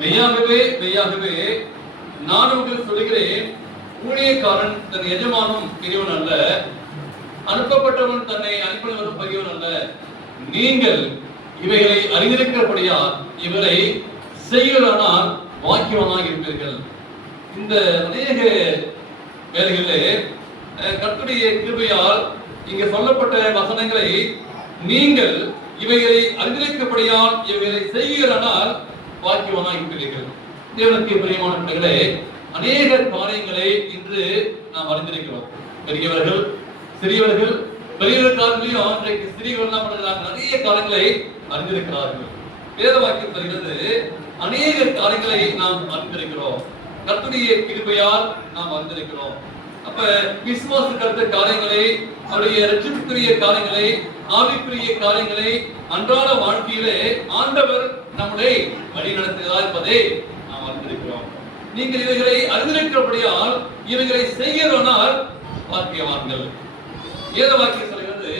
மெய்யாகவே மெய்யாகவே நான் உங்களுக்கு சொல்லுகிறேன், ஊழியக்காரன் தன் எஜமானும் பெரியவன் அல்ல, அனுப்பப்பட்டவன் தன்னை அனுப்பினவரும் பெரியவன் அல்ல. நீங்கள் இவைகளை அறிந்திருக்கிறபடியால் இவரை செய்கிறானால் வாக்கியவனாக இருப்பீர்கள். இந்த அநேக வேலைகளிலே கர்த்தருடைய கிருபையால் இங்கே சொல்லப்பட்ட வசனங்களை நீங்கள் இவைகளை அறிந்திருக்கிறபடியால் இவைகளை செய்கிறானால் வாக்கியவனாக இருப்பீர்கள். தேவனுக்கு பிரியமான பிள்ளைகளே, அநேக காரியங்களை இன்று நாம் அறிந்திருக்கிறோம். பெரியவர்கள் சிறியவர்கள், பெரியவர்களாகவும் இன்றைக்கு சிறியவர்கள் என்ன பண்ணுகிறார்கள்? நிறைய காரியங்களை அறிந்திருக்கிறார்கள். வேத வாக்கியம் தருகிறது, அநேக காரியங்களை நாம் அறிந்திருக்கிறோம். கர்த்தருடைய கிருபையால் நாம் அறிந்திருக்கிறோம். அப்ப விசுவாச காரியங்களை, அவருடைய ரட்சிப்புக்குரிய காரியங்களை, ஆவிக்குரிய காரியங்களை அன்றாட வாழ்க்கையிலே ஆண்டவர் நம்மளை வழி நடத்துகிறார் என்பதை நாம் அறிந்திருக்கிறோம். நீங்கள் இவைகளை அறிந்திருக்கிறபடியால் இவைகளை செய்கிறோனால் வாக்கியவான்கள். வேத வாக்கியம் சொல்கிறது,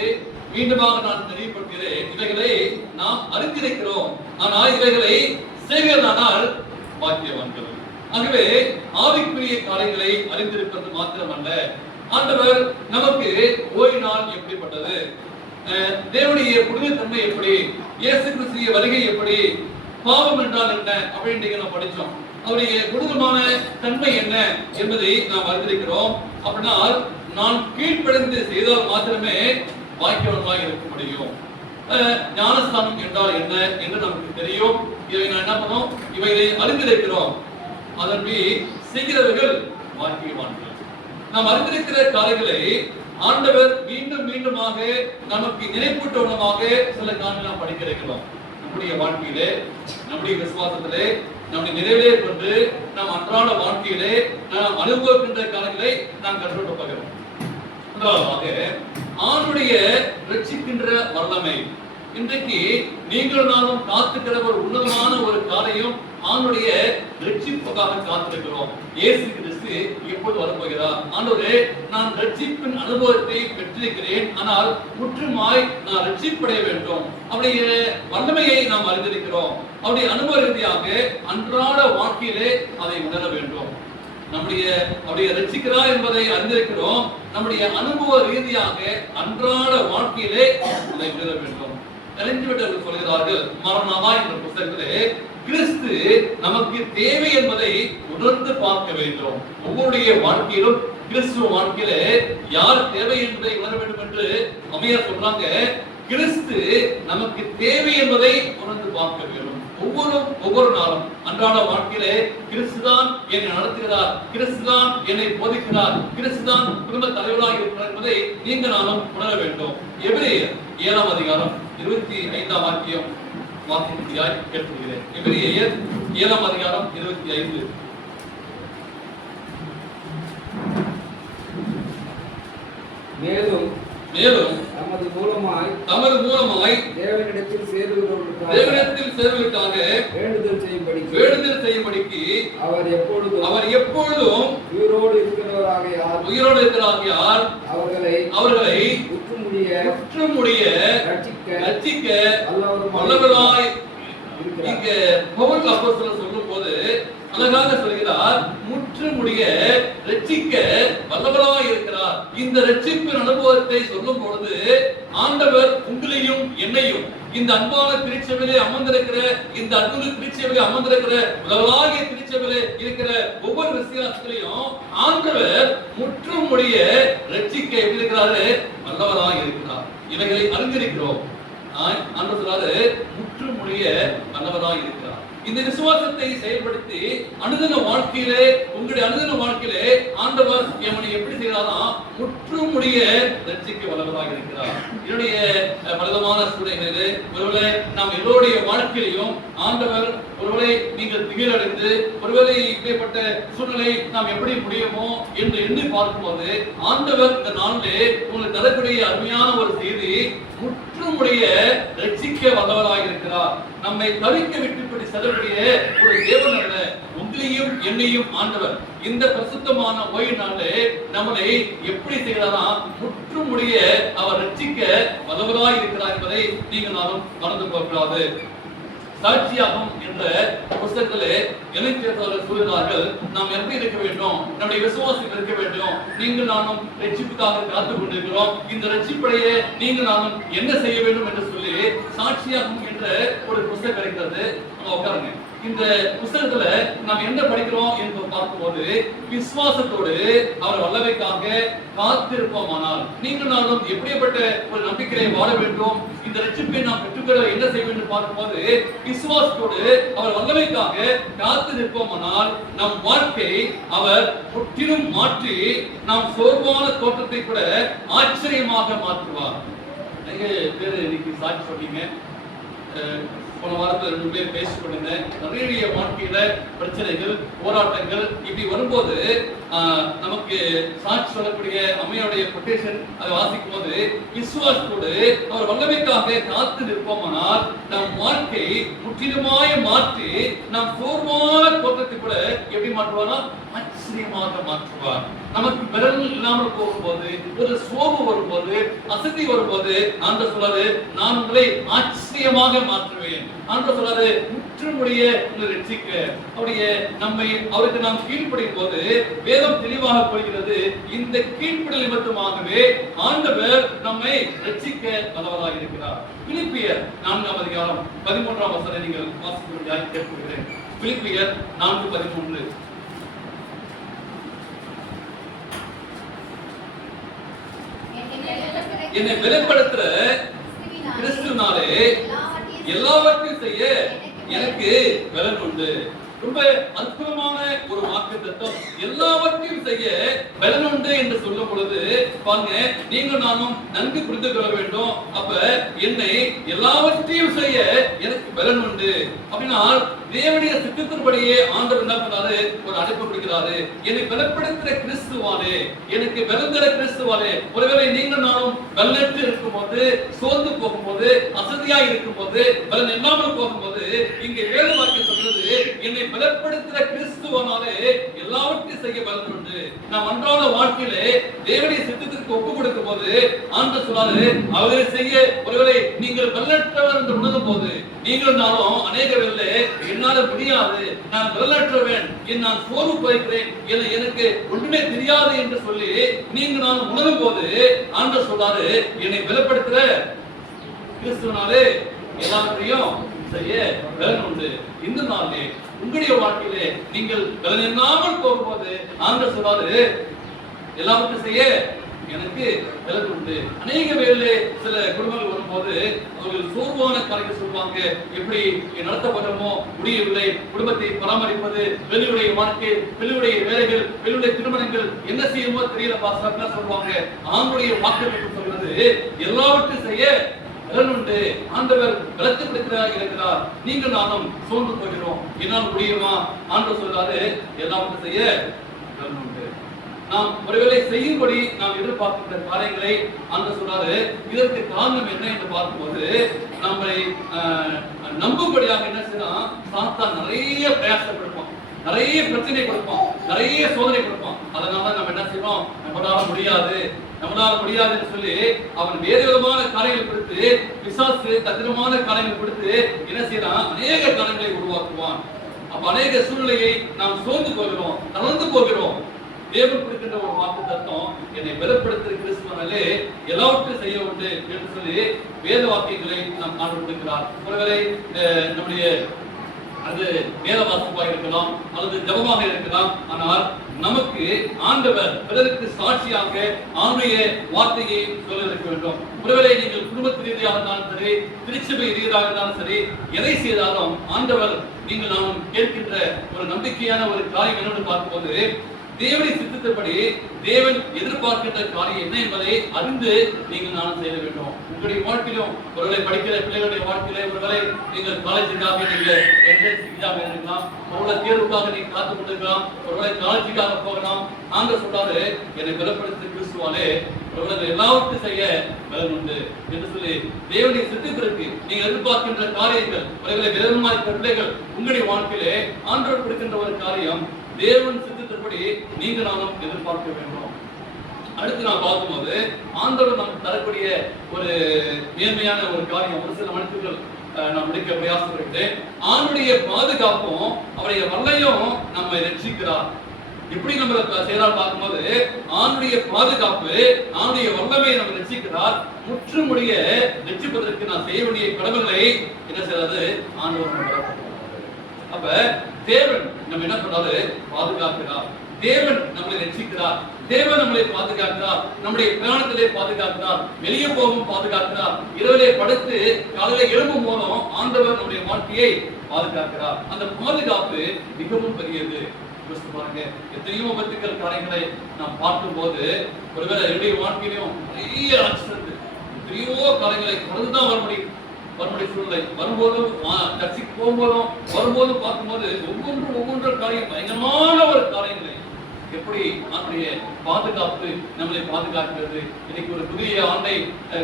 மீண்டுமாக நான் தெரியப்படுகிறேன், இவைகளை நாம் அறிந்திருக்கிறோம், ஆனால் இவைகளை செய்கிறதானால் வாக்கியவான்கள். ஆகவே ஆவிக்குரிய காரியங்களை அறிந்திருப்பது மாத்திரமல்ல, ஆண்டவர் நமக்கு ஓய்வு நாள் எப்படிப்பட்டது, தேவனுடைய புனிதத்தன்மை எப்படி, இயேசு கிறிஸ்துவின் வருகை எப்படி, பாவம் என்றால் என்ன அப்படின்னு நாம் படிச்சோம். அவருடைய புனிதமான தன்மை என்ன என்பதை நாம் அறிந்திருக்கிறோம். அப்படினால் நான் கீழ்ப்படிந்து செய்தால் மாத்திரமே வாக்கியவர்களாக இருக்க முடியும். ஞானஸ்தானம் என்றால் என்ன என்று நமக்கு தெரியும். இதை நான் என்ன பண்ணோம்? இவைகளை அறிந்திருக்கிறோம். அதன்படி செய்கிறவர்கள் வாக்கியவான்கள். நாம் அறிந்திருக்கிற காரியங்களை ஆண்டவர் மீண்டும் மீண்டுமாக நமக்கு நினைப்பூட்டவனமாக சில காரியங்களை நாம் படிக்க இருக்கிறோம். நம்முடைய வாழ்க்கையிலே, நம்முடைய விசுவாசத்திலே, நம்முடைய நிறைவே கொண்டு நாம் அன்றாட வாழ்க்கையிலே நாம் அனுபவிக்கின்ற காரியங்களை நாம் கற்றுக்கொள்ள போகிறோம். ஆணுடைய ரட்சிக்கின்ற வல்லமை. இன்றைக்கு நீங்கள் நானும் காத்துக்கிற ஒரு உன்னதமான ஒரு காரியம், ஆணுடைய ரட்சிப்புக்காக காத்திருக்கிறோம். இயேசு கிறிஸ்து எப்போது வரப்போகிறார்? ஆண்டவரே, நான் ரட்சிப்பின் அனுபவத்தை பெற்றிருக்கிறேன், ஆனால் முற்றுமாய் நான் ரட்சிப்படைய வேண்டும். அவருடைய வல்லமையை நாம் அறிந்திருக்கிறோம். அவருடைய அனுபவ ரீதியாக அன்றாட வாழ்க்கையிலே அதை உணர வேண்டும். அவருடைய ரட்சிக்கிறார் என்பதை அறிந்திருக்கிறோம். நம்முடைய அனுபவ ரீதியாக அன்றாட வாழ்க்கையிலே அதை உணர வேண்டும். அறிந்துவிட்டவர்கள் சொல்கிறார்கள், மரணமா என்ற புத்தகத்திலே கிறிஸ்து நமக்கு தேவை என்பதை உணர்ந்து பார்க்க வேண்டும். ஒவ்வொருடைய வாழ்க்கையிலும் கிறிஸ்துவ வாழ்க்கையிலே யார் தேவை என்பதை உணர வேண்டும் என்று அம்மையார் சொல்றாங்க. கிறிஸ்து நமக்கு தேவை என்பதை உணர்ந்து பார்க்க வேண்டும். ஒவ்வொரு நாளும் அன்றாட வாழ்க்கையிலே கிறிஸ்துதான் என்னை நடத்துகிறார், கிறிஸ்துதான் என்னை போதிக்கிறார், கிறிஸ்துதான் குடும்ப தலைவராக இருக்கிறார் என்பதை நீங்க நானும் உணர வேண்டும். எபிரேயர் 7ஆம் அதிகாரம் 25ஆம் வாக்கியத்திற்காக கேட்கிறேன். எபிரேயர் 7ஆம் அதிகாரம் 25. மேலும் தமது மூலமாய் தேவனிடத்தில் சேருவதற்காக வேண்டுதல் செய்யும்படிக்கு அவர் எப்பொழுதும் உயிரோடு இருக்கிறவராகியால் அவர்களை முற்றுமுடிய ரட்சிக்க வல்லவராய். இங்க பவுல் அப்போஸ்தலர் சொல்லும் போது அழகாக சொல்கிறார், முற்றுமுடிய ரட்சிக்க வல்லவராய் இருக்கிறார். இந்த ரட்சிப்பின் அனுபவத்தை சொல்லும் பொழுது ஆண்டவர் உங்களையும் என்னையும் இந்த அன்பான திருச்சபையிலே அமர்ந்திருக்கிற, இந்த அன்பு திருச்சபையிலே அமர்ந்திருக்கிற, உலகளாகிய திருச்சபையிலே இருக்கிற ஒவ்வொரு விசுவாசிகளையும் ஆண்டவர் முற்றுமுடிய ரட்சிக்க எப்படி இருக்கிறாரு? வல்லவராய் இருக்கிறார். இவைகளை அறிந்திருக்கிறோம். ஆண்டவர் சொல்றாரு, முற்றுமுடிய வல்லவராய் இருக்கிறார். இந்த விசுவாசத்தை செயல்படுத்தி அனுதின வாழ்க்கையிலே, உங்களுடைய அனுதின வாழ்க்கையிலே ஆண்டவர் எம்மனை எப்படி செய்யறாரா? முற்றுமுடிய ரட்சிக்க வல்லவராக இருக்கிறார். என்னுடைய பலவிதமான சூழ்நிலையிலே ஒருவேளை நாம் எல்லோருடைய வாழ்க்கையிலையும் ஆண்டவர் ஒருவேளை நீங்கள் திகிலடைந்து ஒருவேளை இப்படிப்பட்ட சூழ்நிலை நாம் எப்படி முடியுமோ என்று எண்ணி பார்க்கும்போது ஆண்டவர் இந்த நாளிலே உங்களுக்கு தரக்கூடிய அருமையான ஒரு செய்தி, முற்றுமுடிய ரட்சிக்க வல்லவராக இருக்கிறார். நம்மை தவிக்க விட்டுப்படி செல்லக்கூடிய ஒரு தேவன் அல்ல, உங்களையும் என்னையும் ஆண்டவர் இந்த பரிசுத்தமான ஓய்வு நாளே நம்மளை எப்படி செய்கிறாரா? முற்றுமுடிய அவர் ரட்சிக்க வல்லவராய் இருக்கிறார் என்பதை நீங்கள் நானும் மறந்து போகக்கூடாது. சாட்சியாகும் என்ற புத்தகத்திலே இளைஞர்கள் சொல்கிறார்கள், நாம் எப்படி இருக்க வேண்டும், நம்முடைய விசுவாசம் இருக்க வேண்டும். நீங்கள் நானும் ரட்சிப்புக்காக காத்துக் கொண்டிருக்கிறோம், இந்த ரட்சிப்படையே நீங்கள் நானும் என்ன செய்ய வேண்டும் என்று சொல்லி சாட்சியாகும் என்ற ஒரு புத்தகம் கிடைக்கிறது. உட்காருங்க. இந்த புத்தகத்துல நாம் என்ன படிக்கிறோம் என்று பார்க்கும்போது, விசுவாசத்தோடு அவர் வல்லமைக்காக காத்திருப்போமானால் நீங்கள் நானும் எப்படிப்பட்ட ஒரு நம்பிக்கையை வாழ வேண்டும், இந்த ரட்சிப்பை நாம் பெற்றுக்கொள்ள என்ன செய்ய வேண்டும் பார்க்கும்போது, விசுவாசத்தோடு அவர் வல்லமைக்காக காத்து நிற்போமானால் நம் வாழ்க்கை அவர் முற்றிலும் மாற்றி நாம் சோர்வான தோற்றத்தை கூட ஆச்சரியமாக மாற்றுவார். நிறைய பேர் இன்னைக்கு சாட்சி சொன்னீங்க. போன வாரத்தில் 2 பேர் பேசிக் கொண்டிருந்தேன். நிறைய வாழ்க்கையில பிரச்சனைகள், போராட்டங்கள் இப்படி வரும்போது நமக்கு சாட்சி சொல்லக்கூடிய அம்மையுடைய கொட்டேஷன் அதை வாசிக்கும் போது, விசுவாசத்தோடு அவர் வல்லமைக்காக காத்து நிற்போமானால் நம் வாழ்க்கை முற்றிலுமாய் மாற்றி நாம் சோர்வான தோற்றத்தை கூட எப்படி மாற்றுவாரா, ஆச்சரியமாக மாற்றுவார். நமக்கு பலன் இல்லாமல் போகும்போது, ஒரு சோர்வு வரும்போது, அசதி வரும்போது ஆண்டவர் சொல்றாரு, நான் உங்களை ஆச்சரியமாக மாற்றுவேன். ஆண்டவர் சொல்றாரு, முற்றுமுடிய உங்களை ரட்சிக்க. அப்படியே நம்மை அவருக்கு நாம் கீழ்ப்படியும் போது வேதம் தெளிவாக கூறுகிறது, இந்த கீழ்ப்படிதல் நிமித்தமாகவே ஆண்டவர் நம்மை ரட்சிக்க வல்லவராக இருக்கிறார். பிலிப்பியர் 4ஆம் அதிகாரம் 13ஆம் வசனத்தை நீங்கள் வாசிக்கும்படியாக கேட்கிறேன். பிலிப்பியர் 4:13. என்னை வெளிப்படுத்துற கிறிஸ்துவினாலே எல்லாவற்றையும் செய்ய எனக்கு பலன் உண்டு. ரொம்ப அற்புதமான ஒரு வாக்குத்தத்தம். எல்லாவற்றையும் செய்ய பலன் உண்டு என்று சொல்லும் பொழுது பாருங்க, நீங்கள் நானும் நன்கு புரிந்து கொள்ள வேண்டும். அப்ப என்னை எல்லாவற்றையும் செய்ய எனக்கு பலன் உண்டு அப்படின்னா, தேவனுடைய சித்தத்தின்படியே ஆண்டவர் என்ன பண்ணாரு, ஒரு அழைப்பு கொடுக்கிறாரு. என்னை பலப்படுத்துற கிறிஸ்துவாலே, எனக்கு பலன் தர கிறிஸ்துவாலே. ஒருவேளை நீங்கள் நானும் பலனற்று இருக்கும்போது, சோர்ந்து போகும்போது, அசதியா இருக்கும்போது, பலன் இல்லாமல் போகும்போது, இங்கே வேத வாக்கியம் சொல்றது, என்னை பலப்படுத்துற கிறிஸ்துவனாலே எல்லாவற்றையும் செய்ய பலன் உண்டு. நாம் அன்றாட வாழ்க்கையிலே தேவனுடைய சித்தத்திற்கு ஒப்பு கொடுக்கும் போது ஆண்டவர் சொல்றாரு, அவரை செய்ய ஒருவேளை நீங்கள் பலனற்றவர் என்று உணரும் போது, நீங்கள் நானும் அநேக வேளை என்னால முடியாது, நான் பலனற்றவன், நான் சோர்வு போய்க்கிறேன், எனக்கு ஒன்றுமே தெரியாது என்று சொல்லி நீங்க நான் உணரும் போது ஆண்டவர் சொல்றாரு, என்னை பலப்படுத்துற கிறிஸ்துவனாலே எல்லாவற்றையும் செய்ய பலன் உண்டு. இந்த நாளே உங்களுடைய வாழ்க்கையிலே நீங்கள் பலன் இல்லாமல் போகும்போது ஆண்டவர் சொல்றாரு, எல்லாவற்றையும் செய்ய எனக்கு பலன் உண்டு. அநேக வேளை சில குடும்பங்கள் வரும்போது அவர்கள் சோர்வான காரியங்கள் சொல்லுவாங்க, எப்படி நடத்தப்பட்டமோ முடியவில்லை, குடும்பத்தை பராமரிப்பது, வெளியுடைய வாழ்க்கை, வெளியுடைய வேலைகள், வெளியுடைய திருமணங்கள் என்ன செய்யுமோ தெரியல பாஸ்டர் சொல்லுவாங்க. ஆண்டுடைய வாக்கு சொல்றது, எல்லாவற்றையும் செய்ய பலன் உண்டு. ஆண்டவர் பலத்தை இருக்கிறார். நீங்கள் நானும் சோர்ந்து போகிறோம், என்னால் முடியுமா? ஆண்டவர் சொல்றாரு, எல்லாவற்றையும் செய்ய பலன் உண்டு. நாம் ஒருவேளை செய்யும்படி நாம் எதிர்பார்க்கின்ற காரியங்களை ஆண்டவர் சொல்றாரு. இதற்கு காரணம் என்ன என்று பார்க்கும்போது, நம்மை நம்பும்படியாக என்ன செய்யலாம், சாத்தான் நிறைய பிரயாசப்படுவோம், நிறைய பிரச்சனை கொடுப்போம், நிறைய சோதனை கொடுப்போம். அதனால நம்ம என்ன செய்யறோம், நம்மளால முடியாதுன்னு சொல்லி அவன் வேறு விதமான காரியங்கள் கொடுத்து, பிசாசு தந்திரமான காரியங்கள் கொடுத்து என்ன செய்யறான், அநேக காரியங்களை உருவாக்குவான். அப்ப அநேக சூழ்நிலையை நாம் சோர்ந்து போகிறோம், தளர்ந்து போகிறோம். தேவன் கொடுக்கின்ற ஒரு வாக்கு தத்துவம், என்னை பலப்படுத்துகிற கிறிஸ்துவனாலே எல்லாவற்றையும் செய்ய உண்டு என்று சொல்லி வேத வாக்கியங்களை நாம் காண கொடுக்கிறார். ஒருவேளை நம்முடைய அது வேத வாசிப்பாக இருக்கலாம் அல்லது ஜபமாக இருக்கலாம். ஆனால் நமக்கு ஆண்டவர் பிறருக்கு சாட்சியாக ஆண்டுடைய வார்த்தையை சொல்ல இருக்க வேண்டும். ஒருவேளை நீங்கள் குடும்பத்து ரீதியாக இருந்தாலும் சரி, திருச்சபை ரீதியாக இருந்தாலும் சரி, எதை செய்தாலும் ஆண்டவர் நீங்கள் நாம் கேட்கின்ற ஒரு நம்பிக்கையான ஒரு காரியம் என்னென்னு பார்க்கும்போது, தேவனுடைய சித்தத்தின்படி தேவன் எதிர்பார்க்கின்ற காரியம் என்ன என்பதை அறிந்து நீங்கள் நானும் செய்ய வேண்டும். உங்களுடைய வாழ்க்கையிலும் ஒருவேளை படிக்கிற பிள்ளைகளுடைய வாழ்க்கையில ஒருவேளை நீங்கள் காலேஜுக்காக நீங்கள் என்ட்ரன்ஸுக்காக இருக்கலாம், ஒருவேளை தேர்வுக்காக நீங்கள் காத்து கொண்டிருக்கலாம், ஒருவேளை காலேஜுக்காக போகலாம். ஆண்டவர் சொல்றாரு, என்னை பலப்படுத்த கிறிஸ்துவாலே ஒருவேளை எல்லாவற்றையும் செய்ய பலன் உண்டு என்று சொல்லி தேவனுடைய சித்தத்திற்கு நீங்கள் எதிர்பார்க்கின்ற காரியங்கள், ஒருவேளை விதமான பிள்ளைகள் உங்களுடைய வாழ்க்கையிலே ஆண்டவர் கொடுக்கின்ற ஒரு காரியம் தேவன் சித்தத்தின்படி நீங்க நானும் எதிர்பார்க்க வேண்டும். அடுத்து நான் பார்க்கும்போது ஆண்டவர் நமக்கு தரக்கூடிய ஒரு நேர்மையான ஒரு காரியம், ஒரு சில மனிதர்கள் நான் முடிக்க பிரயாசப்பட்டேன். ஆணுடைய பாதுகாப்பும் அவருடைய வல்லையும் நம்மை ரட்சிக்கிறார். எப்படி நம்ம செய்யறாரு பார்க்கும்போது ஆணுடைய பாதுகாப்பு, ஆணுடைய வல்லமை நம்ம ரட்சிக்கிறார். முற்றுமுடிய ரட்சிப்பதற்கு நான் செய்ய வேண்டிய கடமைகளை என்ன செய்யறது ஆண்டவர். அப்ப தேவன் நம்ம என்ன பண்றாரு பாதுகாக்கிறார். தேவன் நம்மளை ரட்சிக்கிறார். தேவன் நம்மளை பாதுகாக்கிறார். நம்முடைய பிரயாணத்திலே பாதுகாக்கிறார். வெளியே போகவும் பாதுகாக்கிறார். இரவிலே படுத்து காலையில எழும்பும் போதும் ஆண்டவர் நம்முடைய வாழ்க்கையை பாதுகாக்கிறார். அந்த பாதுகாப்பு மிகவும் பெரியது. பாருங்க, எத்தனையோ விபத்துக்கள் காரியங்களை நாம் பார்க்கும் போது ஒருவேளை என்னுடைய வாழ்க்கையிலும் நிறைய ஆக்சிடென்ட் எத்தனையோ காரியங்களை கடந்துதான் வரமுடிய சூழ்நிலை வரும்போதும் சர்ச்சைக்கு போகும்போதும் வரும்போதும் பார்க்கும்போது ஒவ்வொன்று காரியம் பயங்கரமான ஒரு காரியங்களை எப்படி நம்முடைய பாதுகாப்பு நம்மளை பாதுகாக்கிறது. இன்னைக்கு ஒரு புதிய ஆண்டை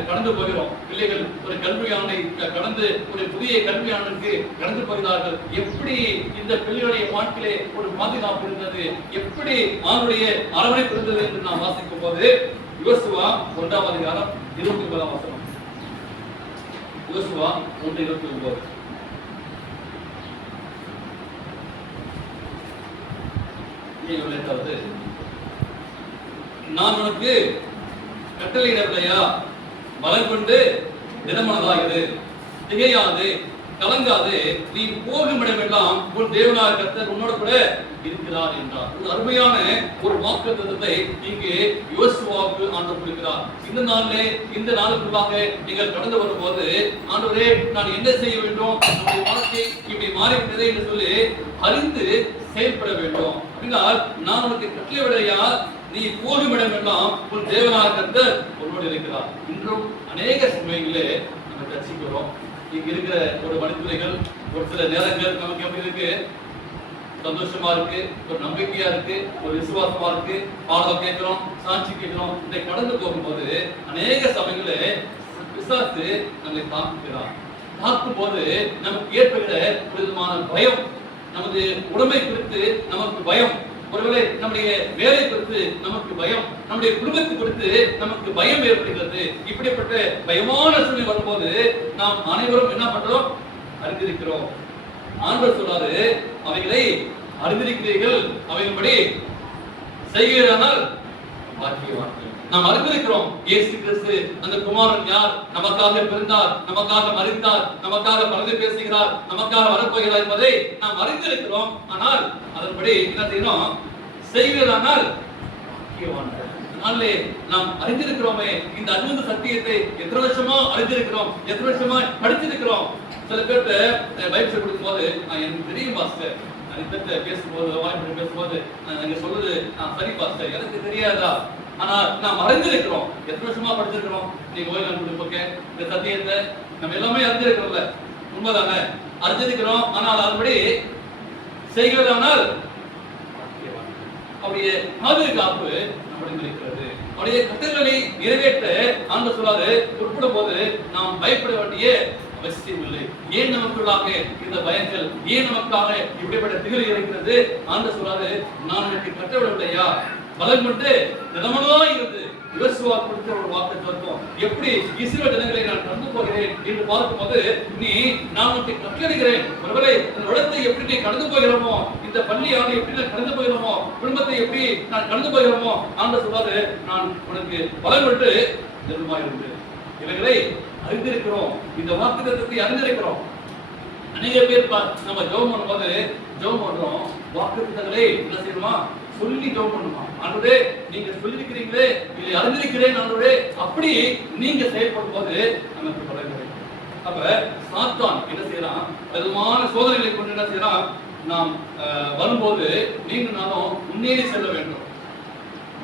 கடந்து போகிறோம். பிள்ளைகள் ஒரு கல்வி ஆண்டை கடந்து ஒரு புதிய கல்வி ஆண்டுக்கு கடந்து போகிறார்கள். எப்படி இந்த பிள்ளைகளுடைய வாழ்க்கையிலே ஒரு பாதுகாப்பு இருந்தது, எப்படி அவனுடைய அரவணைப்பு இருந்தது என்று நாம் வாசிக்கும் போது யோசுவா 1ஆம் அதிகாரம் 29ஆம் வசனம். யோசுவா 1:29. நான் உனக்கு கட்டளையிடவில்லையா? பலம் கொண்டு திடமனதாகிறது, திகையாது, கலங்காது, நீ போகும் இடமெல்லாம் உன் தேவனாகிய கர்த்தர் உன்னோட கூட இருக்கிறார் என்றார். ஒரு அருமையான ஒரு வாக்குத்தத்தத்தை இங்கே யோசுவாவுக்கு ஆண்டவர் கொடுக்கிறார். இந்த நாளிலே இந்த நாளுக்குள்ளாக நீங்கள் கடந்து வரும்போது ஆண்டவரே நான் என்ன செய்ய வேண்டும், நம்முடைய வாழ்க்கை இப்படி மாறிவிட்டதே என்று சொல்லி அறிந்து செயல்பட வேண்டும். அப்படின்னால் நான் உனக்கு கட்டளையிடலையா? நீ போகும் இடமெல்லாம் உன் தேவனாகிய கர்த்தர் உன்னோடு இருக்கிறார். இன்றும் அநேக சமயங்களே நம்ம ரட்சிக்கிறோம். இங்க இருக்கிற ஒரு மனிதர்கள் ஒரு சில நேரங்கள் நமக்கு எப்படி இருக்கு, சந்தோஷமா இருக்கு, ஒரு நம்பிக்கையா இருக்கு, ஒரு விசுவாசமா இருக்கு, பாடம் கேட்கிறோம், சாட்சி கேட்கிறோம். இதை கடந்து போகும்போது அநேக சமயங்களே பிசாசு நம்மை தாக்குகிறார். தாக்கும் போது நமக்கு ஏற்படுகிற ஒரு விதமான பயம், நமது உடம்பை குறித்து நமக்கு பயம், ஒருவேளை நம்முடைய வேலை குறித்து நமக்கு பயம், நம்முடைய குடும்பத்தை குறித்து நமக்கு பயம் ஏற்படுகிறது. இப்படிப்பட்ட பயமான சூழ்நிலை வரும்போது நாம் அனைவரும் என்ன பண்றோம்? அறிந்திருக்கிறோம். ஆண்டவர் சொல்றாரு, அவைகளை அறிந்திருக்கிறீர்கள், அவைகளின்படி செய்கிறதானால் பாக்கியவான்கள். நாம் அறிந்திருக்கிறோம் இயேசு கிறிஸ்து அந்த குமாரன் யார், நமக்காக பிறந்தார், நமக்காக மரித்தார், நமக்காக பரிந்து பேசுகிறார், நமக்காக வரப்போகிறார் என்பதை நாம் அறிந்திருக்கிறோம். ஆனால் அதன்படி என்ன செய்யணும்? செய்கிறதானால் பாக்கியவான்கள். அதனாலே நாம் அறிந்திருக்கிறோமே, இந்த அற்புத சத்தியத்தை எத்தனை வருஷமா அறிந்திருக்கிறோம், எத்தனை வருஷமா படிச்சிருக்கிறோம். சில பேர்கிட்ட பைபிள் கொடுக்கும் போது எனக்கு தெரியும் பாஸ்டர், பேசும்போது வாய்ப்பு பேசும்போது நீங்க சொல்றது சரி பாஸ்டர் எனக்கு தெரியாதா, ஆனா நாம் அறிந்திருக்கிறோம். எத்தனை வருஷமா படிச்சிருக்கிறோம். நீங்க ஓய்வு கொடுப்போக்க இந்த சத்தியத்தை நம்ம எல்லாமே அறிந்திருக்கிறோம்ல, உண்மைதானே? அறிந்திருக்கிறோம். ஆனால் அதன்படி செய்கிறதானால் அவருடைய பாதுகாப்பு நம்முடைய இருக்கிறது. அவருடைய கட்டளைகளை நிறைவேற்ற ஆண்டவர் சொல்றாரு, உட்படும் போது நாம் பயப்பட வேண்டிய அவசியம் இல்லை. ஏன் நமக்குள்ளாக இந்த பயங்கள், ஏன் நமக்காக இப்படிப்பட்ட திகில் இருக்கிறது? ஆண்டவர் சொல்றாரு, நான் எனக்கு கட்டவில்லையா? பலம் கொண்டு திடமனதா இருந்து யோசுவா கொடுத்த ஒரு வாக்கு தத்துவம். எப்படி இஸ்ரவேல் ஜனங்களை நான் கடந்து போகிறேன் என்று பார்க்கும்போது, நீ நான் உனக்கு கட்டளையிடுகிறேன். ஒருவேளை இந்த இடத்தை எப்படி நீ கடந்து போகிறோமோ, இந்த பள்ளியானை எப்படி நான் கடந்து போகிறோமோ, குடும்பத்தை எப்படி நான் கடந்து போகிறோமோ, ஆண்டவர் சொல்றாரு, நான் உனக்கு பலம் கொண்டு திடமா இருந்து. இவைகளை அறிந்திருக்கிறோம். இந்த வாக்கு தத்துவத்தை அறிந்திருக்கிறோம். அநேக பேர் நம்ம ஜெபம் பண்ணும்போது ஜெபம் பண்றோம், வாக்கு தத்துவங்களை என்ன செய்யணுமா? சொல்லி ஜெபம் பண்ணுமா? ஆண்டவரே நீங்க சொல்லிருக்கிறீங்களே, இதை அறிந்திருக்கிறேன் ஆண்டவரே, அப்படி நீங்க செயல்படும் போது நமக்கு பலன் கிடைக்கும். அப்ப சாத்தான் என்ன செய்யறான்? விதமான சோதனைகளை கொண்டு என்ன செய்யறான்? நாம் வரும்போது நீங்க நானும் முன்னேறி செல்ல வேண்டும்.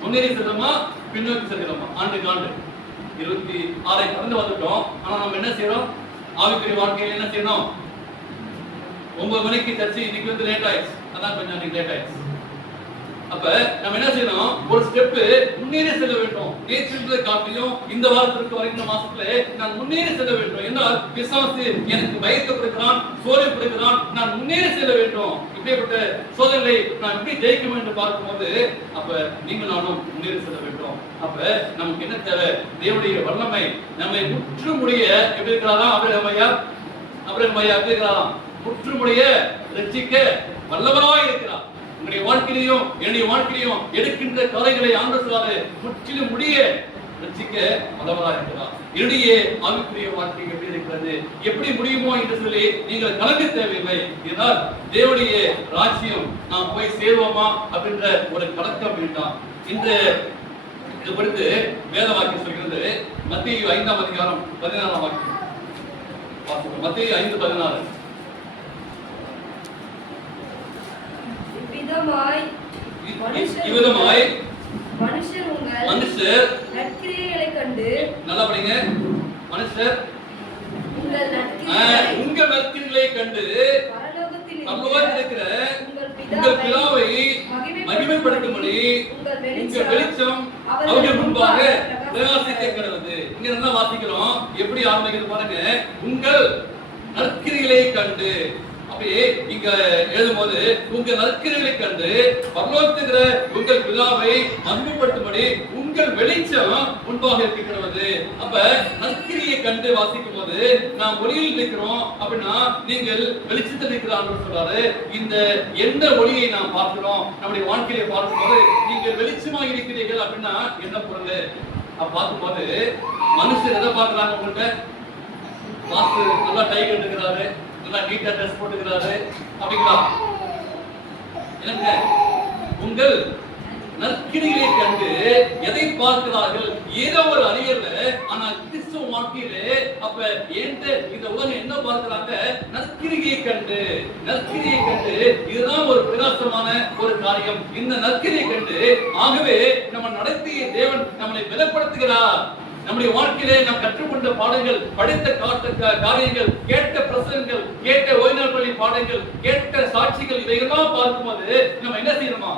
முன்னேறி செல்லுமா பின்னோக்கி செல்கிறோமா? ஆண்டுக்கு ஆண்டு 26 கடந்து வந்துட்டோம். ஆனா நம்ம என்ன செய்யறோம்? ஆவிக்குரிய வாழ்க்கையில என்ன செய்யணும்? 9 மணிக்கு சர்ச்சை இன்னைக்கு வந்து லேட் ஆயிடுச்சு, அதான் கொஞ்சம் இன்னைக்கு லேட் ஆயிடுச்சு. அப்ப நம்ம என்ன செய்யணும்? ஒரு ஸ்டெப் முன்னேறி செல்ல வேண்டும். நேற்று காட்டிலும் இந்த வாரத்திற்கு வரைக்கும் மாசத்துல நான் முன்னேறி செல்ல வேண்டும். என்றால் பிசாசு எனக்கு பயத்தை கொடுக்கிறான், சோதனை கொடுக்கிறான், நான் முன்னேறி செல்ல வேண்டும். இப்படிப்பட்ட சோதனைகளை நான் எப்படி ஜெயிக்க வேண்டும் பார்க்கும்போது, அப்ப நீங்க நானும் முன்னேறி செல்ல வேண்டும். அப்ப நமக்கு என்ன தேவை? தேவனுடைய வல்லமை நம்மை முற்றுமுடிய எப்படி இருக்கிறாரா? அவர் அப்புறம் இருக்கிறாராம், முற்றுமுடைய ரட்சிக்க வல்லவராய் இருக்கிறார். உங்களுடைய வாழ்க்கையிலையும் என்னுடைய வாழ்க்கையிலையும் எடுக்கின்ற காரியங்களை ஆண்டவர் சொல்றாரு, முற்றிலும் முடிய ரட்சிக்க வல்லவராய் இருக்கிறார். என்னுடைய ஆவிக்குரிய வாழ்க்கை எப்படி இருக்கிறது, எப்படி முடியுமோ என்று சொல்லி நீங்கள் கலங்க தேவையில்லை. இதனால் தேவனுடைய ராஜ்யம் நாம் போய் சேருவோமா அப்படின்ற ஒரு கலக்கம் வேண்டாம். இந்த இது குறித்து வேத வாக்கியம் சொல்கிறது. மத்தேயு 5ஆம் அதிகாரம் 14ஆம் வாக்கியம். மத்தேயு 5:16. இவ்விதமாய் மனுஷர் நற்கிரியைகளை கண்டு, நல்லா படிங்க, மனுஷர் உங்கள் நற்கிரியைகளை கண்டு பரலோகத்தில் இருக்கிற உங்கள் பிதாவை மகிமைப்படுத்தும்படி உங்கள் வெளிச்சம் அவர்கள் முன்பாக பிரகாசிக்க கடவுது. இங்க என்ன வாசிக்கிறோம், எப்படி ஆரம்பிக்கிறது பாருங்க, உங்கள் நற்கிரியைகளை கண்டு. அப்படியே இங்க எழுதும்போது உங்கள் நற்கிரியைகளை கண்டு பரலோகத்திலுக்கிற உங்கள் பிதாவை மகிமைப்படுத்தும்படி உங்கள் வெளிச்சம் முன்பாக இருக்கிறது. அப்ப நற்கிரியை கண்டு வாசிக்கும் போது நாம் ஒளியில் நிற்கிறோம் அப்படின்னா நீங்கள் வெளிச்சத்தில் இருக்கிறார்கள் சொல்றாரு. இந்த எந்த ஒளியை நாம் பார்க்கிறோம் நம்முடைய வாழ்க்கையை பார்க்கும்போது நீங்கள் வெளிச்சமாக இருக்கிறீர்கள் அப்படின்னா என்ன பொருள்? பார்க்கும்போது மனுஷர் எதை பார்க்கிறாங்க? உங்கள்கிட்ட வாசு நல்லா டை கட்டுக்கிறாரு, நல்லா நீட்டா ட்ரெஸ் போட்டுக்கிறாரு அப்படிங்களா? என்னங்க, உங்கள் நற்கிரியை கண்டு எதை பார்க்கிறார்கள்? ஏதோ ஒரு அறியல, ஆனா கிறிஸ்துவ வாழ்க்கையிலே அப்ப இந்த உலகம் என்ன பார்க்கிறாங்க? நற்கிரியை கண்டு. நற்கிரியை கண்டு இதுதான் ஒரு பிரகாசமான ஒரு காரியம். இந்த நற்கிரியை கண்டு ஆகவே நம்ம நடத்திய தேவன் நம்மளை பலப்படுத்துகிறார். நம்முடைய வாழ்க்கையிலே நாம் கற்றுக்கொண்ட பாடங்கள், படித்த காரியங்கள், கேட்ட பிரசங்கங்கள், கேட்ட ஓய்நாள் பள்ளி பாடங்கள், கேட்ட சாட்சிகள், இவையெல்லாம் பார்க்கும்போது நம்ம என்ன செய்யணுமா?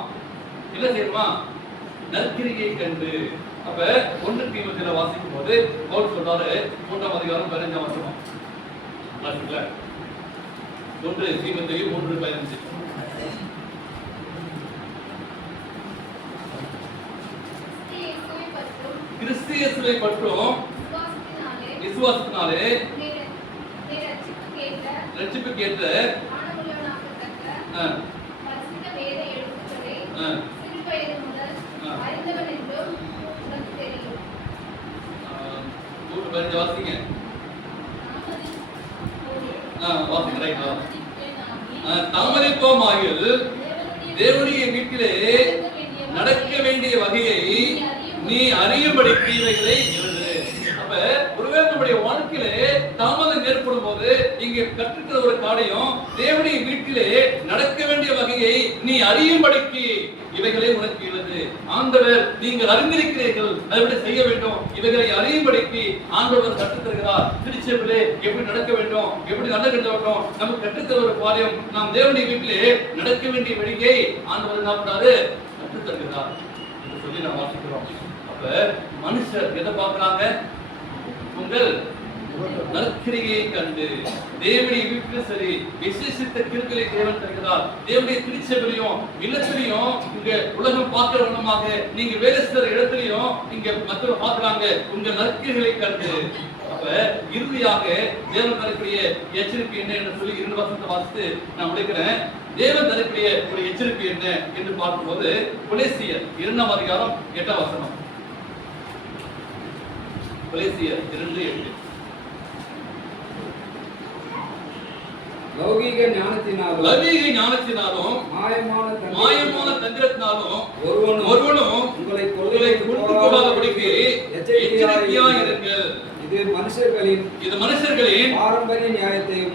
நற்கிரியை கண்டு. அப்ப 1 தீமோத்தேயுல வாசிக்கும் போது பவுல் சொல்றாரு, 3ஆம் அதிகாரம் 15ஆம் வசனம் வாசிக்கல. 1 தீமோத்தேயு 3:15. கிறிஸ்து இயேசுவை பற்றும் விசுவாசத்தினாலே ரட்சிப்புக்கேற்ற தாமதிப்போமாகில் தேவனுடைய வீட்டிலே நடக்க வேண்டிய வகையை நீ அறியும்படிக்கு இவைகளை எழுது. அப்ப ஒருவேளை நம்முடைய வாழ்க்கையிலே தாமதம் ஏற்படும் போது இங்க கற்றுக்கிற ஒரு காரியம், தேவனுடைய வீட்டிலே நடக்க வேண்டிய வகையை நீ அறியும்படிக்கு இவைகளை உனக்கு எழுது. ஆண்டவர் நீங்கள் அறிந்திருக்கிறீர்கள், அதை செய்ய வேண்டும். இவைகளை அறியும்படிக்கு ஆண்டவர் கற்றுத் தருகிறார். திருச்சபையிலே எப்படி நடக்க வேண்டும், எப்படி நடக்க வேண்டும், நமக்கு கற்றுத்தர ஒரு காரியம். நாம் தேவனுடைய வீட்டிலே நடக்க வேண்டிய வழியை ஆண்டவர் என்ன பண்றாரு? கற்றுத் தருகிறார் என்று சொல்லி நாம் வாசிக்கிறோம். மனுஷர் எதை பார்க்கிறாங்க? உங்கள் நற்கிரியை கண்டு. தேவனுடைய வீட்டிலும் சரி, விசேஷித்த கிருபையை தேவன் தருகிறார். தேவனுடைய திருச்சபையிலும் இல்லத்திலையும் இங்க உலகம் பார்க்கிற வண்ணமாக நீங்க வேலை செய்யற இடத்திலையும் இங்க மற்றவங்க பார்க்கிறாங்க உங்கள் நற்கிரிகளை கண்டு. அப்ப இறுதியாக தேவன் தரக்கூடிய எச்சரிக்கை என்ன என்று சொல்லி 2 வசனத்தை வாசித்து நான் முடிக்கிறேன். தேவன் தரக்கூடிய ஒரு எச்சரிக்கை என்ன என்று பார்க்கும்போது கொலேசியர் 2ஆம் அதிகாரம் 8ஆம் வசனம். கொலேசியர் 2:8. லௌகீக ஞானத்தினாலும் மாயமான தந்திரத்தினாலும் ஒருவனும் உங்களை கொண்டு போகாதபடிக்கு எச்சரிக்கையாய் இருங்கள். இது மனுஷர்களின் பாரம்பரிய நியாயத்தையும்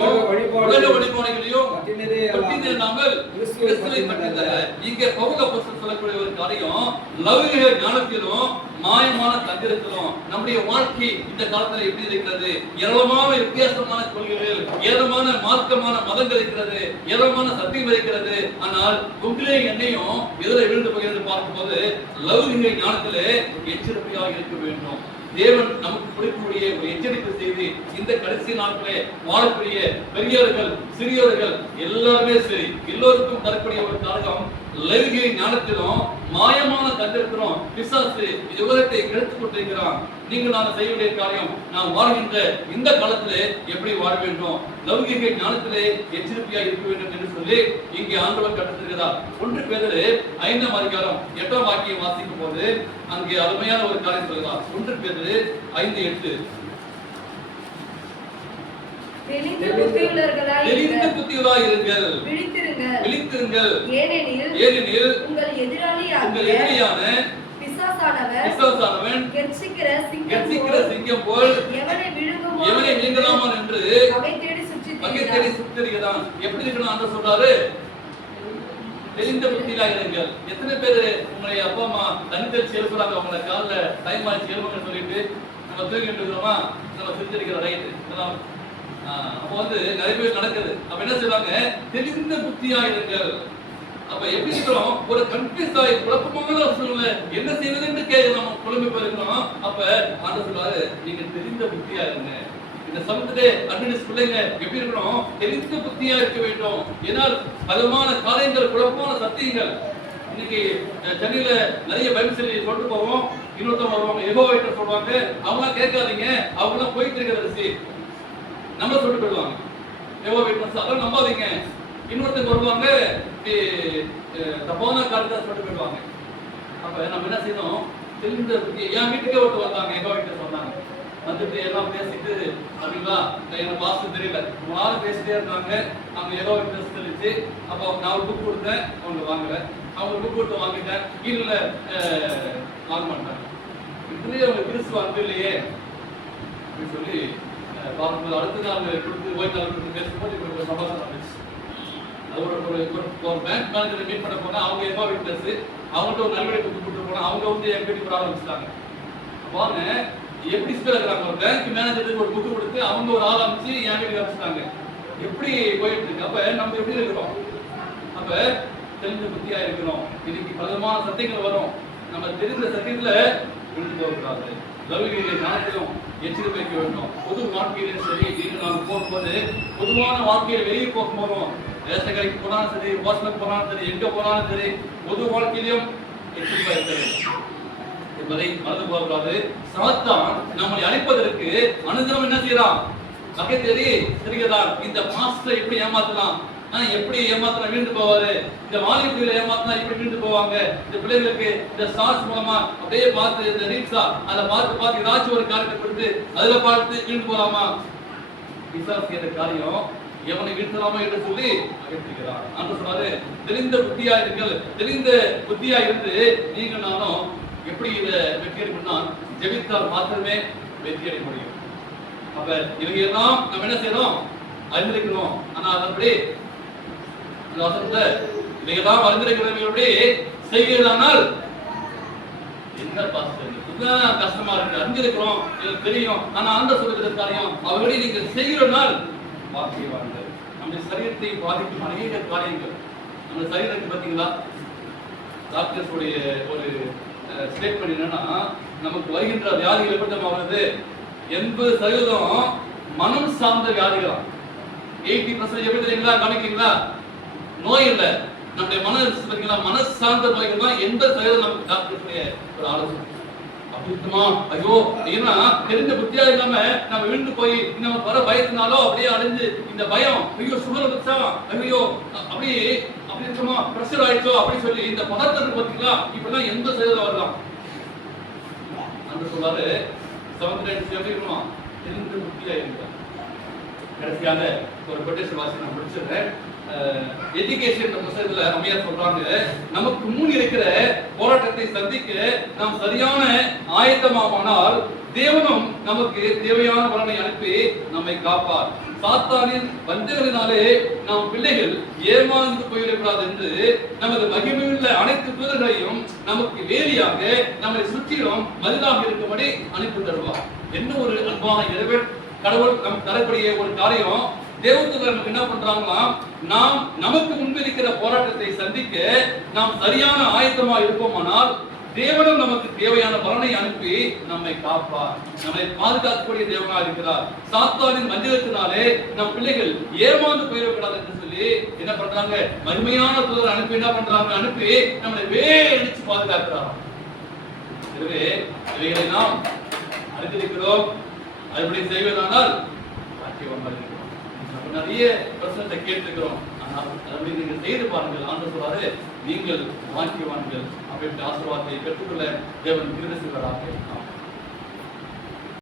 உலக வழிபாடுகளையும் பற்றினாமல் கிறிஸ்துவை பற்றின. இங்க பவுல் அப்போஸ்தலன் சொல்லக்கூடிய ஒரு காரியம், லௌகிக ஞானத்திலும் மாயமான தந்திரத்திலும் நம்முடைய வாழ்க்கை இந்த காலத்துல எப்படி இருக்கிறது? ஏராளமான வித்தியாசமான கொள்கைகள், ஏராளமான மார்க்கமான மதங்கள் இருக்கிறது, ஏராளமான சத்தியம் இருக்கிறது. ஆனால் உங்களே என்னையும் எதிர விழுந்து போகிறது பார்க்கும்போது லௌகிக ஞானத்திலே எச்சரிக்கையாக இருக்க வேண்டும். தேவன் நமக்கு கொடுக்கக்கூடிய ஒரு எச்சரிக்கை செய்தி, இந்த கடைசி நாட்களே வாழக்கூடிய பெரியவர்கள் சிறியவர்கள் எல்லாருமே சரி, எல்லோருக்கும் தரக்கூடிய ஒரு காரணம் லௌகிக ஞானத்திலும் மாயமான தந்திரத்திலும் பிசாசு இந்த உலகத்தை கெடுத்துக் கொண்டிருக்கிறான். நீங்கள் நான் செய்ய வேண்டிய காரியம், நாம் வாழ்கின்ற இந்த காலத்திலே எப்படி வாழ வேண்டும், லௌகிக ஞானத்திலே எச்சரிக்கையா இருக்க வேண்டும் என்று சொல்லி இங்கே ஆண்டவர் கற்றுகிறார். 1 பேதுரு 5ஆம் அதிகாரம் 8ஆம் வாக்கியம் வாசிக்கும் போது அங்கே அருமையான ஒரு காரியம் சொல்கிறார். 1 பேதுரு 5:8. தெளிந்த புத்தியுள்ளவர்களாய் இருங்கள், விழித்திருங்கள், ஏனெனில் உங்கள் எதிராளியான பிசாசானவன் கெர்ச்சிக்கிற சிங்கம் போல் எவனை விழுங்கலாமா என்று வகை தேடி சுற்றியிருக்கிறான். எப்படி இருக்கணும் ஆண்டவர் சொல்றாரு? தெளிந்த புத்தியில இருங்கள். எத்தனை பேர் உங்களை அப்பா அம்மா தனித்தல் எழுப்புறாங்க, உங்களை காலில் டைம் ஆச்சு எழுப்புங்கன்னு சொல்லிட்டு நம்ம தூங்கிட்டு இருக்கிறோமா, நம்ம சிரிச்சிருக்கிற ரைட்டு. அப்போ நிறைய பேர் நடக்குது. அப்ப என்ன செய்வாங்க? தெளிந்த புத்தியா இருங்கள். அப்ப எப்படி இருக்கிறோம்? ஒரு கன்ஃபியூஸ் ஆகி குழப்பமான சூழ்நிலை, என்ன செய்வதுன்னு நம்ம குழம்பி போயிருக்கிறோம். அப்ப ஆண்டவர் சொல்றாரு, நீங்க தெரிந்த புத்தியா இருங்க. இந்த சமயத்திலே அட்மினிஸ்ட் பிள்ளைங்க எப்படி இருக்கணும்? தெரிந்த புத்தியா இருக்க வேண்டும். ஏன்னால் பலமான காரியங்கள், குழப்பமான சத்தியங்கள். இன்னைக்கு சென்னையில நிறைய பைபிள் சொல்லி சொல்லிட்டு போவோம். இன்னொருத்தவங்க வருவாங்க, எகோவைட்டர் சொல்லுவாங்க. அவங்க கேட்காதீங்க, அவங்க போயிட்டு இருக்கிற நம்ம சொல்லிட்டு போயிடுவாங்க. எவ்வளோ விட்னஸ் அதெல்லாம் நம்பாதீங்க. இன்னொருத்தங்க வருவாங்க, தப்பான காரியத்தை சொல்லிட்டு போயிடுவாங்க. அப்ப நம்ம என்ன செய்யணும்? தெரிந்த என் வீட்டுக்கே ஒருத்தர் வந்தாங்க, எவ்வளோ விட்னஸ் வந்தாங்க. வந்துட்டு எல்லாம் பேசிட்டு, அப்படிங்களா எனக்கு பாசம் தெரியல, ரொம்ப நாள் பேசிட்டே இருந்தாங்க. அவங்க எவ்வளோ விட்னஸ் தெரிஞ்சு, அப்போ நான் ஒரு புக் கொடுத்தேன், அவங்க வாங்கல. அவங்க புக் கொடுத்து வாங்கிட்டேன், இல்லை வாங்க மாட்டாங்க. இதுலேயே அவங்க கிறிஸ்துவ அன்பு இல்லையே அப்படின்னு சொல்லி பார்க்கும்போது அடுத்த நாள் கொடுத்து ஓய்வு பேசும்போது ஒரு சமாதானம் இருந்துச்சு. ஒரு பேங்க் மேனேஜரை மீட் பண்ண போனா அவங்க எவ்வளோ விட்னஸ், அவங்கள்ட்ட ஒரு நல்வழி புக்கு கொடுத்து போனா அவங்க என் வீட்டுக்கு வர ஆரம்பிச்சிட்டாங்க. பாருங்க எப்படி இருக்கிறாங்க. ஒரு பேங்க் மேனேஜருக்கு ஒரு புக்கு கொடுத்து அவங்க ஒரு ஆள் அமைச்சு என் வீட்டுக்கு ஆரம்பிச்சிட்டாங்க. எப்படி போயிட்டு இருக்கு? அப்ப நம்ம எப்படி இருக்கிறோம்? அப்ப தெரிஞ்ச புத்தியா இருக்கிறோம். இன்னைக்கு பலமான சத்தியங்கள் வரும். நம்ம தெரிந்த சத்தியத்துல விழுந்து போகக்கூடாது. லௌகிக ஞானத்திலும் எச்சரிக்கை வைக்க வேண்டும். பொது வாழ்க்கையிலும் சரி, நீங்கள் நான் போகும்போது பொதுவான வாழ்க்கையில வெளியே போகும்போதும், ரேஷன் கடைக்கு போனாலும் சரி, ஹோஸ்டலுக்கு போனாலும் சரி, எங்க போனாலும் சரி, பொது வாழ்க்கையிலும் எச்சரிக்கை இருக்க வேண்டும் என்பதை மறந்து போகக்கூடாது. சாத்தான் நம்மளை அழைப்பதற்கு அனுதினம் என்ன செய்யறான்? வகை தேடி தெரிகிறான். இந்த மாஸ்டரை எப்படி ஏமாத்தலாம், எப்படி ஏமாத்தினா வீண்டு போவாரு, இந்த வாலிபுரியில ஏமாத்தினா இப்படி வீண்டு போவாங்க. இந்த பிள்ளைகளுக்கு இந்த ஸ்டார்ஸ் மூலமா அப்படியே பார்த்து, இந்த ரீல்ஸா அதை பார்த்து ஏதாச்சும் ஒரு காரியத்தை கொடுத்து அதுல பார்த்து வீண்டு போலாமா? பிசாசு என்ற காரியம் எவனை வீழ்த்தலாமா என்று சொல்லி அகற்றிக்கிறார். ஆண்டு சொன்னாரு, தெரிந்த புத்தியா இருங்கள். தெரிந்த புத்தியா இருந்து நீங்க நானும் எப்படி இதை வெற்றி அடையணும்னா, ஜெபித்தால் மாத்திரமே வெற்றி அடைய முடியும். அப்ப இவங்க எல்லாம் நம்ம என்ன செய்யறோம்? அறிந்திருக்கிறோம். ஆனா அதன்படி இவையெல்லாம் அறிந்திருக்கிறவர்களுடைய செய்கிறதானால் என்ன பாஸ்டர் கஷ்டமா இருக்கு. அறிந்திருக்கிறோம், எனக்கு தெரியும், ஆனா அந்த சொல்லுகிற காரியம் அவர்களே நீங்கள் செய்கிறனால் பாக்கியவான்கள். நம்ம சரீரத்தை பாதிக்கும் அநேக காரியங்கள். நம்ம சரீரத்தை பார்த்தீங்களா, டாக்டர்ஸ் உடைய ஒரு ஸ்டேட்மெண்ட் என்னன்னா, நமக்கு வருகின்ற வியாதிகள் எப்படி வருது? 80% மனம் சார்ந்த வியாதிகளாம். 80% எப்படி தெரியுங்களா? கவனிக்கிறீங்களா? நோய் இல்லை, நம்முடைய மன சார்ந்த நோய்கள் தான் 80% நமக்கு டாக்டருடைய ஒரு ஆலோசனை. அப்படிமா ஐயோ, ஏன்னா தெரிந்த புத்தியா இல்லாம நம்ம விழுந்து போய் நம்ம வர பயத்தினாலோ அப்படியே அடைஞ்சு இந்த பயம், ஐயோ சுகர் வந்துச்சா, ஐயோ அப்படி இருக்குமா, பிரஷர் ஆயிடுச்சோ அப்படின்னு சொல்லி இந்த பதட்டத்துக்கு பார்த்தீங்களா, இப்படிதான் 80% வரலாம். அந்த சொல்றாரு 7th எப்படி இருக்கணும்? தெரிந்த புத்தியா இருந்தா. கடைசியாக ஒரு கொட்டேஷன் வாசி நான் முடிச்சிடுறேன். எஜுகேஷன் புத்தகத்துல அம்மையார் சொல்றாங்க, நமக்கு முன் இருக்கிற போராட்டத்தை சந்திக்க நாம் சரியான ஆயத்தமானால் தேவனும் நமக்கு தேவையான பலனை அனுப்பி நம்மை காப்பார். சாத்தானின் வஞ்சகங்களினாலே நாம் பிள்ளைகள் ஏமாந்து போயிடக்கூடாது என்று நமது மகிமையுள்ள அனைத்து தூதர்களையும் நமக்கு வேலியாக நம்மை சுற்றிலும் மதிலாக இருக்கும்படி அனுப்பி தருவார். என்ன ஒரு அன்பான இறைவன் கடவுள் நம் தரக்கூடிய ஒரு காரியம். தேவதூதர்கள் நமக்கு என்ன பண்றாங்கன்னா, நாம் நமக்கு முன்பு இருக்கிற போராட்டத்தை சந்திக்க நாம் சரியான ஆயத்தமா இருப்போமானால் தேவனும் நமக்கு தேவையான பலனை அனுப்பி நம்மை காப்பார். நம்மை பாதுகாக்கக்கூடிய தேவனா இருக்கிறார். சாத்தானின் வஞ்சகத்தினாலே நம் பிள்ளைகள் ஏமாந்து போயிடக்கூடாது என்று சொல்லி சொல்லி என்ன பண்றாங்க, மகிமையான தூதர் அனுப்பி என்ன பண்றாங்க, அனுப்பி நம்மளை வேடிச்சு பாதுகாக்கிறாங்க. எனவே இவைகளை நாம் அறிந்திருக்கிறோம். அதுபடி செய்வதானால் பாக்கியவான்கள் இருக்கிறோம். நம்ம நிறைய பிரச்சனத்தை கேட்டுக்கிறோம், ஆனால் அதுபடி நீங்கள் செய்து பாருங்கள். ஆண்டவர் சொல்றாரு, நீங்கள் பாக்கியவான்கள். அப்படி ஆசீர்வாதத்தை பெற்றுக்கொள்ள தேவன் கிருபை செய்வாராக.